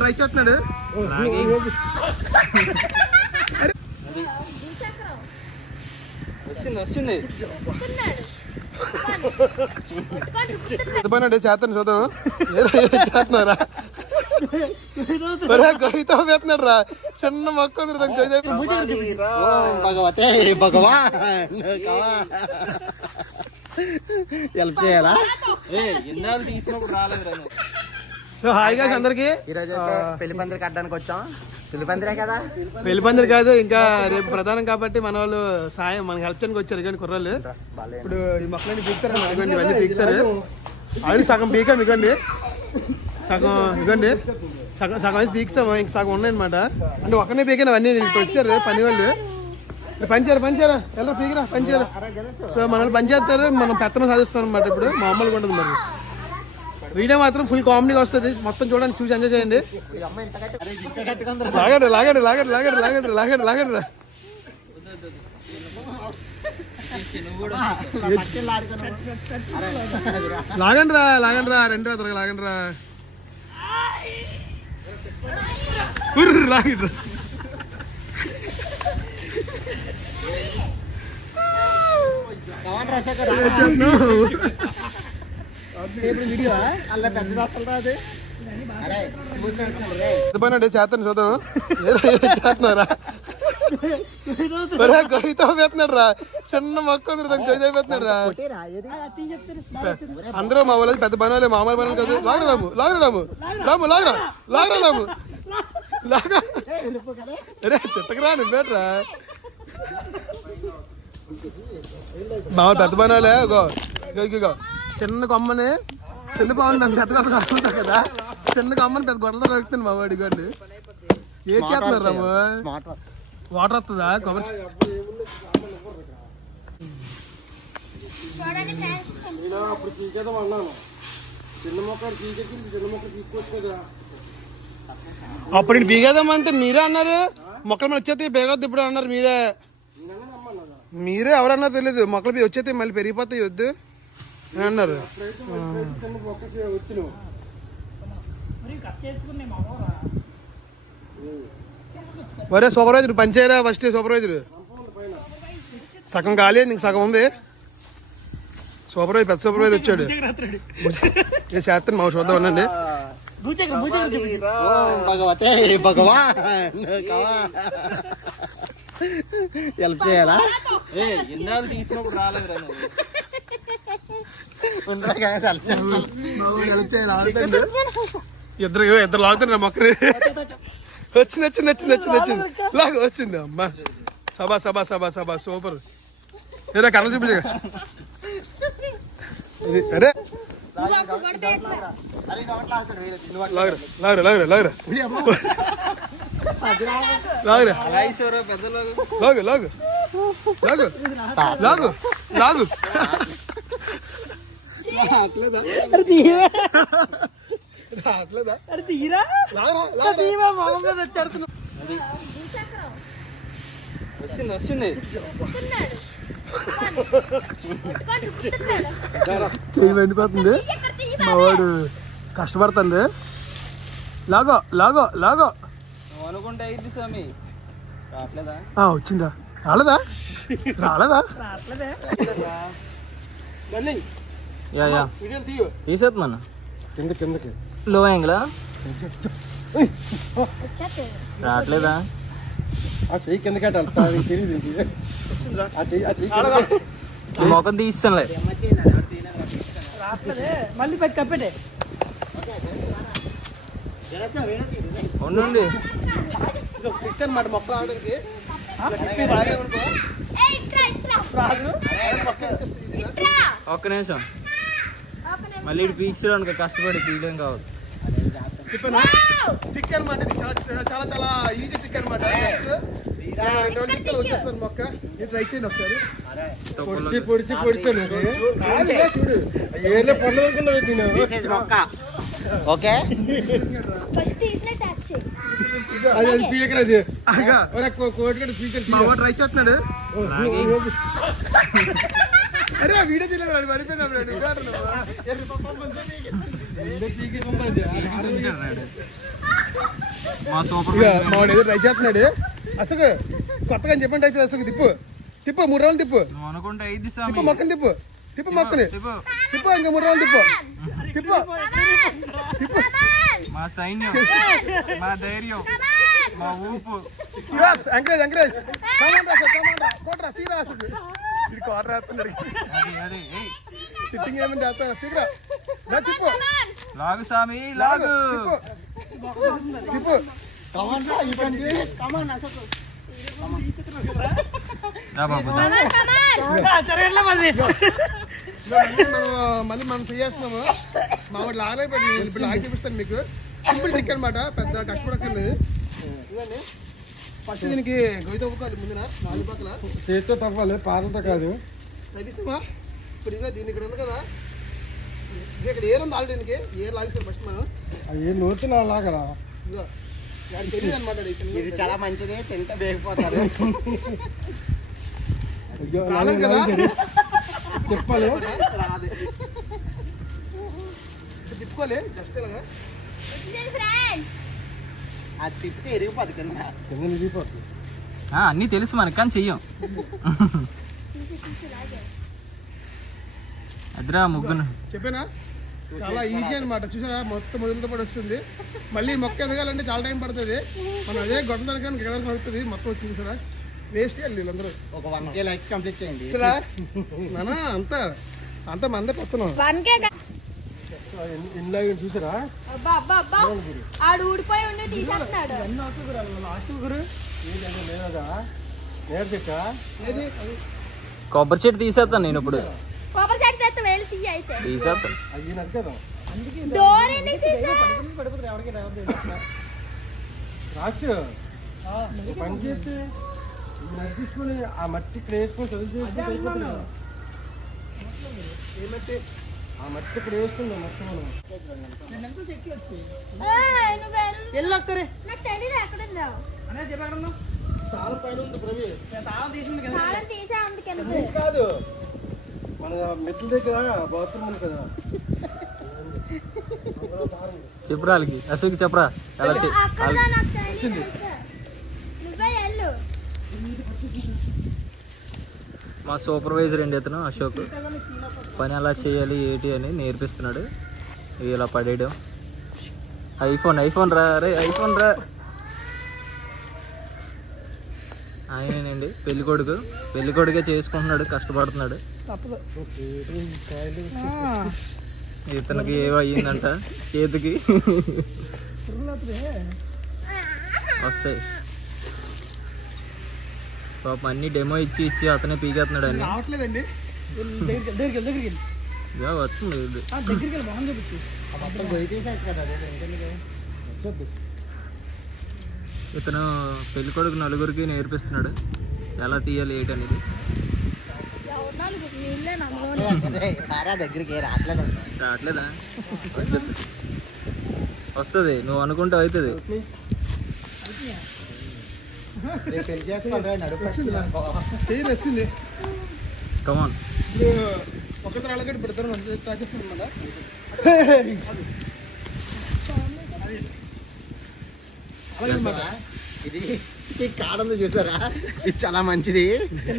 Try చేస్తున్నాడు. వచ్చింది చేస్తాను చూద్దాం. చేస్తున్నారా గొయ్యితో వేస్తున్నాడు రా. చిన్న మొక్క హెల్ప్ చేయాలా? తీసుకున్నప్పుడు రాలేదు. సో హాయ్ గాయ్స్ అందరికి. ఈరోజు పెళ్లి పందిరికి అడ్డానికి వచ్చాం. పెళ్లి పందిరే కదా, పెళ్లి పందిరి కాదు, ఇంకా రేపు ప్రధానం కాబట్టి మన వాళ్ళు సాయం మనకి హెల్ప్ చేయడానికి వచ్చారు. కానీ కుర్రాళ్ళు ఇప్పుడు ఈ మొక్కలన్నీ పీకుతారు, ఇవ్వండి ఇవన్నీ పీకుతారు. అది సగం పీకాం, ఇవ్వండి సగం, ఇవ్వండి సగం సగం అయితే పీక్సాము, ఇంక సగం ఉన్నాయన్నమాట. అంటే ఒక్కనే పీకాను అవన్నీ. ఇప్పుడు వచ్చారు పని వాళ్ళు, పంచారా ఎలా పీకిరా పంచారు. సో మన వాళ్ళు పని చేస్తారు, మనం పెత్తనం సాధిస్తాం అనమాట. ఇప్పుడు మామూలుగా ఉండదు. మరి వీడియో మాత్రం ఫుల్ కామెడీగా వస్తుంది. మొత్తం చూడండి, చూసి ఎంజాయ్ చేయండి. లాగండి లాగండి లాగండి లాగండి లాగండి లాగండి లాగండి రా. లాగండి రా లాగండి రా, రెండు రా త్వరగా లాగండి రా. లాగండి రా. చేస్తాను చూద్దాం. చేస్తున్నారా గొయ్యితో వేస్తున్నాడు రా. చిన్న మొక్క గొయ్యిపోతున్నాడు రా. అందరూ మా వాళ్ళు పెద్ద బనాలే, మామూలు బనాలు కాదు. లాగరా రాము, లాగరా రాము, రాము లాగరా, లాగరా రాము, లాగా తిట్టకరా నువ్వేట్రా. మామూలు పెద్ద బనాలే. గో చిన్న కొమ్మని చిన్న బాగుంది పెద్ద కొత్త కడుగుతారు కదా. చిన్న కొమ్మని పెద్ద గొడవలో కడుగుతుంది మా వాడి గండి. ఏం చేస్తున్నారు రాము? వాటర్ వస్తుందా? కొబ్బరి అప్పుడు నేను బీగేద్దామంటే మీరే అన్నారు. మొక్కలు మళ్ళీ వచ్చేస్తే బేగొద్దు ఇప్పుడు అన్నారు మీరే ఎవరన్నా తెలియదు. మొక్కలు వచ్చేస్తే మళ్ళీ పెరిగిపోతాయి వద్దు అన్నారు. ఒరే సూపర్వైజర్ పనిచేయరా ఫస్ట్. సూపర్వైజర్ సగం ఖాళీ, నీకు సగం ఉంది. సూపర్వైజర్ పెద్ద సూపర్వైజర్ వచ్చాడు. ఏ చేస్తాను మా చూద్దాం అనండి. హెల్ప్ చేయాలా? తీసుకున్నప్పుడు రాలేదు. ఇద్దరు లాగుతున్నారు మొక్కని. వచ్చింది వచ్చింది వచ్చింది వచ్చింది వచ్చింది లాగా వచ్చింది. అమ్మా సభా సభా సభా సభా సూపర్. ఏరా కళ్ళ చూపించ. అరే లాగరా లాగరా లాగరా లాగరా లాగరా లాగు లాగు లాగు లాగు లాగు. వచ్చింది చెయ్యి వెండిపోతుంది. మా వాడు కష్టపడుతుంది. లాగో లాగో లాగో అనుకుంటే అయింది స్వామి. రావట్లేదా? వచ్చిందా? రాలేదా? రాలేదా? తీసేద్దామన్నా కింద కిందకి లో యాంగిల్ రావట్లేదా? చెయ్యి కిందకి తెలియదు. మొఖం తీస్తానులే. మళ్ళీ పెట్టి కప్పెట్టే ఉండండి. అనమాట మొక్క ఆడడానికి ఒక్క నిమిషం. మళ్ళీ పీక్స్ కష్టపడి తీయడం కావాలి. టిక్ అనమాట. ఇది చాలా చాలా చాలా ఈజీ టిక్ అనమాట. 2 రోజులు టిక్కలు వచ్చేస్తారు మొక్క. ఇది ట్రై చేయండి ఒకసారి. పొడిచి పొడిచాను చూడు. ఏదో పండుగ మొక్క. ఓకే అది పీకరాది. ట్రై చేస్తున్నాడు. అరే వీడియో తెలియదు, వాడు పడిపోయినాడు. మా సూపర్ ఇక మా వాడు ఏదో ట్రై చేస్తున్నాడు. అసలు కొత్తగా అని చెప్పండి ట్రై చేస్తాడు. అసలు తిప్పు తిప్పు 3 రౌండ్లు తిప్పు. నువ్వు అనుకుంటే అయింది తిప్పు మొక్కని తిప్పు. తిప్పు మొక్కని తిప్పు. ఇంకా 3 రౌండ్లు తిప్పు. తిప్పు తిప్పు. మా సైన్యం, మా ధైర్యం, మా ఊపు. Encourage encourage. కమాండ్ రా సార్, కమాండ్ రా. కోట్రా తీరా అసలు. ఇది కోట్రా వేస్తున్నాడు. అది సిట్టింగ్ ఏమైంది చేస్తా. తిప్పురా. తిప్పు లాగు సామి లాగు. తిప్పు. రా బాబు మళ్ళీ మనం చేస్తున్నాము. మా వాడు లాగలేకపోయింది. ఇప్పుడు లాగి చూపిస్తాను మీకు. సింపుల్ ట్రిక్ అనమాట, పెద్ద కష్టపడక్కర్లేదు. ఇవన్నీ ఫస్ట్ దీనికి గొయ్యి తవ్వుకోవాలి. ముందున 4 పక్కల చేతితో తవ్వాలి, పారలతో కాదు. తగ్గిస్తామా? ఇప్పుడు ఇక దీన్ని ఇక్కడ ఉంది కదా, ఇక్కడ ఏరు ఉంది ఆల్రెడీ. దీనికి ఏరు లాగిస్తాం ఫస్ట్ మనం. అవి నూతి లాగరా. ఇదిగో తెలియదు అనమాట. ఇది చాలా మంచిది, తింటే వేగిపోతారు. రాలేదు కదా తిప్పాలి. తిప్పుకోలే జస్ట్ ఇలాగా. అది తిప్పితే ఎరిగిపోదు కింద. కింద నిలిగిపోతుంది. అన్నీ తెలుసు మనకు, కానీ చెయ్యం. అదిరా ముగ్గును చెప్పానా? చాలా ఈజీ అనమాట. చూసారా మొత్తం మొదలుతో పడి వస్తుంది. మళ్ళీ మొక్క ఎదగాలంటే చాలా టైం పడుతుంది. మనం అదే గొడవలు కానీ గెలవడం పడుతుంది. మొత్తం వచ్చింది చూసారా, వేస్ట్ వెళ్ళి వీళ్ళందరూ. ఒక 1K లైక్స్ కంప్లీట్ చేయండి. చూసారా నానా అంత మందే పడుతున్నాం. ఇంట్లో చూసారా ఆడు ఊడిపోయి ఉండి తీసేస్తున్నాడు. లేదా నేర్పిక ఏది కొబ్బరి చెట్టు తీసేస్తాను నేను ఇప్పుడు. కొబ్బరి చెట్టు తెస్తే వేలు తీయ అయితే తీసేస్తాను. అయ్యి నరికేదా డోర్ ఎందుకు తీసా? రాసు పని చేస్తే నరికించుకొని ఆ మట్టి ఇక్కడ వేసుకొని చదువు చేసుకుంటే ఏమంటే ఆ మట్టి ఇక్కడ వేసుకుంది మట్టి మనం నాకు తెలీదు ఎక్కడుందో. చాలా పైన ఉంది ప్రవీ. తాళం తీసా అందుకని. కాదు, మన మెట్ల దగ్గర బాత్రూమ్ ఉంది కదా. చెప్పురా వాళ్ళకి, అశోక్ చెప్పరా. ఎలా అక్కడ నాకు తెలియదు. నువ్వే వెళ్ళు. మా సూపర్వైజర్ అండి అతను అశోక్. పని ఎలా చేయాలి ఏంటి అని నేర్పిస్తున్నాడు. ఇలా పడేయడం. ఐఫోన్ రా రే, ఐఫోన్ రా. ఆయనేనండి పెళ్లి కొడుకే చేసుకుంటున్నాడు, కష్టపడుతున్నాడు. ఇతనికి ఏవో అయ్యిందంట చేతికి. వస్తాయి పాపం, అన్ని డెమో ఇచ్చి అతనే పీకేస్తున్నాడు అన్ని. రావట్లేదండి. ఇక వస్తుంది ఇది. మొత్తం గొయ్యి తీసేచ్చు కదా. ఇతను పెళ్లి కొడుకు నలుగురికి నేర్పిస్తున్నాడు ఎలా తీయాలి ఏంటి అనేది. తారా దగ్గరికి రావట్లేదు. రావట్లేదా? వస్తుంది, నువ్వు అనుకుంటే అవుతుంది. పెళ్లి చేసుకోవాలి నడుపు. చేయి వచ్చింది. కమాన్. ఇప్పుడు ఒకసారి అలాగే పెడతారు అనమాట. ఇది కాడంలో చూసారా, ఇది చాలా మంచిది.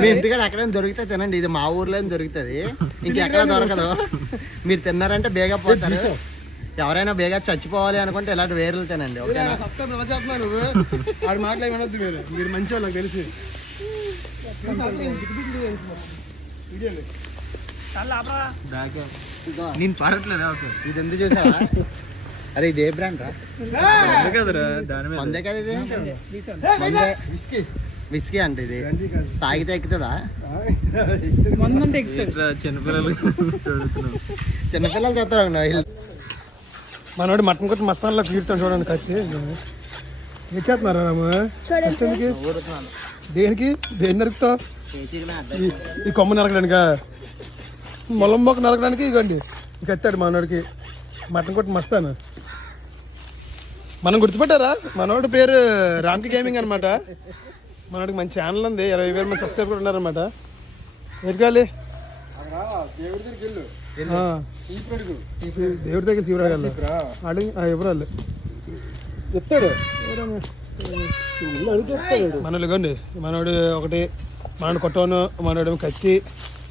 మీ ఇంటికాడ ఎక్కడైనా దొరికితే తినండి. ఇది మా ఊర్లో దొరుకుతుంది, ఇంకెక్కడ దొరకదు. మీరు తిన్నారంటే బేగా పోతారు. ఎవరైనా బేగా చచ్చిపోవాలి అనుకుంటే ఇలాంటి వేర్లు తినండి. ఓకేనా? నువ్వు ఆడు మాటలు వినొద్దు. మీరు మంచి వాళ్ళకి తెలిసి వీడియోలు నేను పాడట్లేదా? ఓకే, ఇది ఎందుకు చూసావా? అరే ఇది ఏ బ్రాండ్ రా? కదరా దాని మీద. మందే కదా ఇది. విస్కీ విస్కీ అంటే ఇది తాగితే ఎక్కుతుందా? ఏంట్రా చిన్నపిల్లలు చదువుతున్నావు. చిన్నపిల్లలు చూస్తారు. మనోడు మటన్ కొట్టి మస్తాన్లో కీర్తాను చూడండి. కత్తి ఎక్కేస్తున్నారా దేనికి దేని నరుకుతావు? ఈ కొమ్మ నరకడానికా? మొలం మొక్క నరకడానికి ఇగోండి ఇక ఎత్తాడు మనోడికి మటన్ కొట్టి మస్తాను. మనం గుర్తుపెట్టారా? మనోడి పేరు రామ్కి గేమింగ్ అనమాట. మనోడికి మంచి ఛానల్ ఉంది, 20,000 మంది సబ్స్క్రైబర్ ఉన్నారనమాట. ఎరగాలి దేవుడి దగ్గరికి వెళ్ళు. దేవుడి దగ్గర తీవ్రాలు ఎవరాళ్ళు చెప్తాడు మనోళ్ళు ఇవ్వండి. మనోడు ఒకటి, మనోడు కొట్టవను, మనోడు కత్తి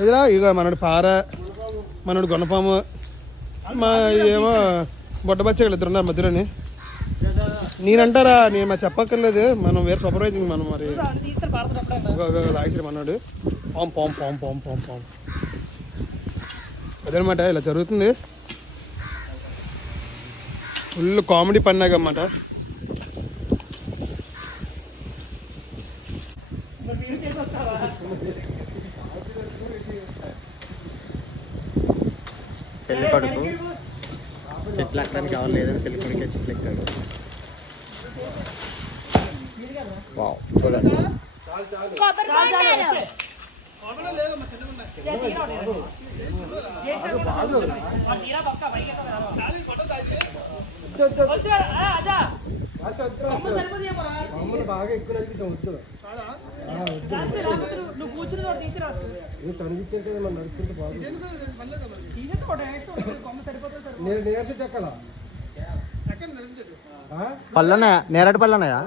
ఎదురా, ఇక మనోడు పార, మనోడు గొన్నపాము, మా ఏమో బొట్టబచ్చగలు ఇద్దరు ఉన్నారు మధ్యలోని. నేనంటారా, నేను మా చెప్పక్కర్లేదు, మనం వేరే సూపర్వైజింగ్ మనం మరి రాయిస్తారు మనోడు. పాము పాము పాము పాము పాము పాము అదనమాట. ఇలా జరుగుతుంది, ఫుల్ కామెడీ పన్నాగన్నమాట. పెళ్లి కొడుకు చెట్లు ఎక్కడానికి ఎవరు లేదని పెళ్లి కొడుకే చెట్లు ఎక్కాడు. వావ్, చూడండి. కొబ్బరి బొండాలు. మమ్మల్ని బాగా ఎక్కువ నడిపిస్తాం వద్దు నువ్వు చనిపించే మనం నడుపుకుంటే బాగుంది. నేను నేర్చుకుంటే ఎక్కడ పళ్ళు ఉన్నాయా? నేరేడు పళ్ళు ఉన్నాయా?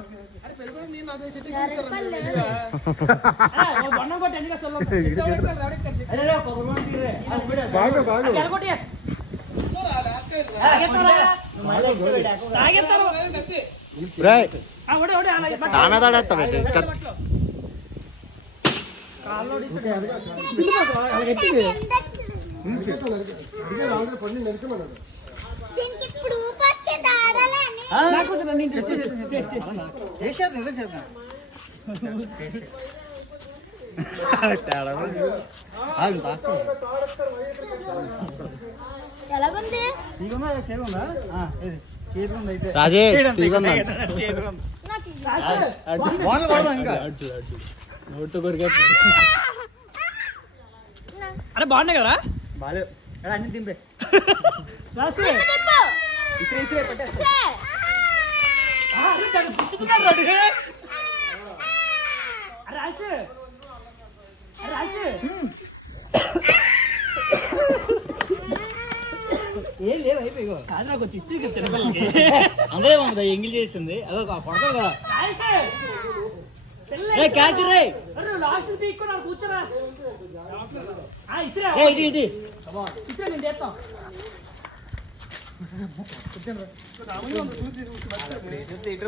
బాగా బాగా పని నడికమన్నాడు. దీనికి ఇప్పుడు వచ్చింది ఆడాలని. ఎలాగుంది? రాజే తీగొందా? నాకు అరే బాగున్నాయి కదా అన్ని దింపే. తిప్పు. ఏం లేవు అయిపోయి నాకు ఇచ్చి చిన్నపిల్లలకి అందరే ఉంది ఎంగిల్ చేసింది అదో పడతావు కదా క్యాచ్ రే లాస్ట్ పీక్ నాకు కూర్చోరా ఇటు నేను చేస్తాం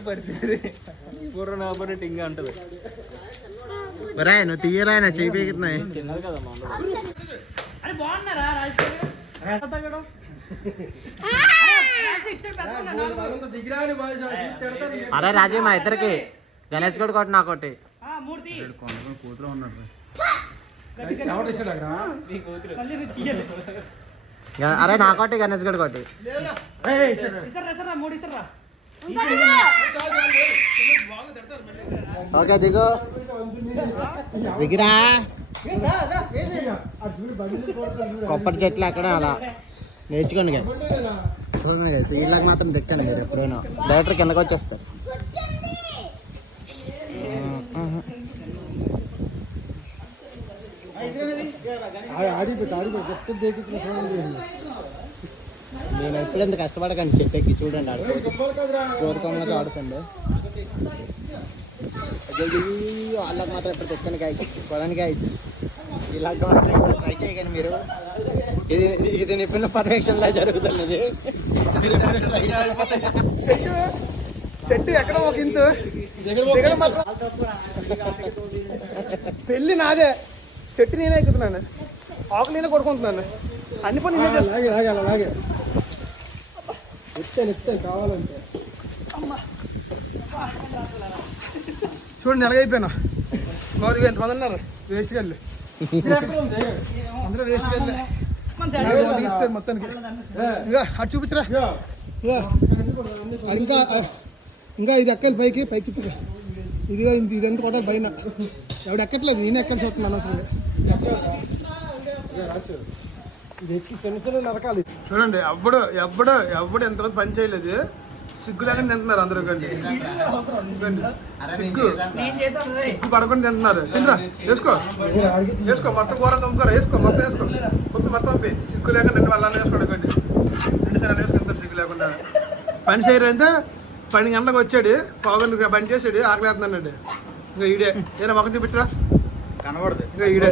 పరిస్థితి ఇంకా ఉంటుంది. నువ్వు తీయరా, చేయిపోతున్నాయి. చిన్నది కదా అరే బాగున్నారా అరే రాజే, మా ఇద్దరికి గణేష్ గడు కొట్టి నాకోటి. కూతురు ఉన్నాడు. అరే నాకోటి, గణేష్ గడు కొట్టి. ఓకే దిగు, దిగిరా. కొబ్బరి చెట్లు అక్కడ అలా నేర్చుకోండి గైస్. చూడండి గైస్, వీళ్ళకి మాత్రం దిక్కండి మీరు ఎప్పుడైనా. డైరెక్టర్ కిందకి వచ్చేస్తారు. నేను ఎప్పుడు ఎంత కష్టపడకండి చెప్పేకి. చూడండి కోరుకోమలతో ఆడుకోండి. వాళ్ళకి మాత్రం ఎప్పుడు తెచ్చండి గాయస్, కొడండి గాయస్. ఇలాగ మాత్రం ఇప్పుడు ట్రై చేయకండి మీరు. ఇది నిపుణ పర్ఫెక్షన్ లా జరుగుతున్నది. సెట్ ఎక్కడ ఒక ఇంత మాత్రం పెళ్ళి నాదే, సెట్ నేనే ఎక్కుతున్నాను, ఆకులు నేనే కొడుకుంటున్నాను, అన్ని పని నేనే చేస్తాను. అలాగే ఎత్తాను కావాలంటే. చూడండి ఎలాగైపోయినా. మరి ఎంతమంది ఉన్నారు వేస్ట్ గల్లి, అందులో వేస్ట్ గల్లి తీస్తారు మొత్తానికి. ఇక అటు చూపించరా. ఇంకా ఇంకా ఇది ఎక్కాలి పైకి, పైకి చూపిరా. ఇదిగా ఇదంతా కూడా పైన ఎవడు ఎక్కట్లేదు, నేనే ఎక్కాల్సి వస్తుంది అనవసరంగా. ఇది ఎక్కి చిన్న చిన్న నరకాలి. చూడండి ఎవ్వడు ఎంతమంది పని చేయలేదు. సిగ్గు లేకుండా తింటున్నారు అందరూ ఇవ్వండి. ఇవ్వండి. సిగ్గు నేను చేశాను రే. సిగ్గు పడకుండా తింటున్నారు. తింటురా వేసుకో వేసుకో మొత్తం కూర తమ్ముకోరా వేసుకో మొత్తం వేసుకో మొత్తం పంపి సిగ్గు లేకుండా 2 వాళ్ళని వేసుకోండి. 2 సార్లు వేసుకుంటారు సిగ్గు లేకుండా. పని చేయరు అయితే 12 గంటలకు వచ్చాడు పోగండి పని చేసాడు ఆకలేస్తున్నాడు. ఇంకా ఈడే ఏదైనా మొక్క చూపించరా కనబడదు. ఇంకా ఈడే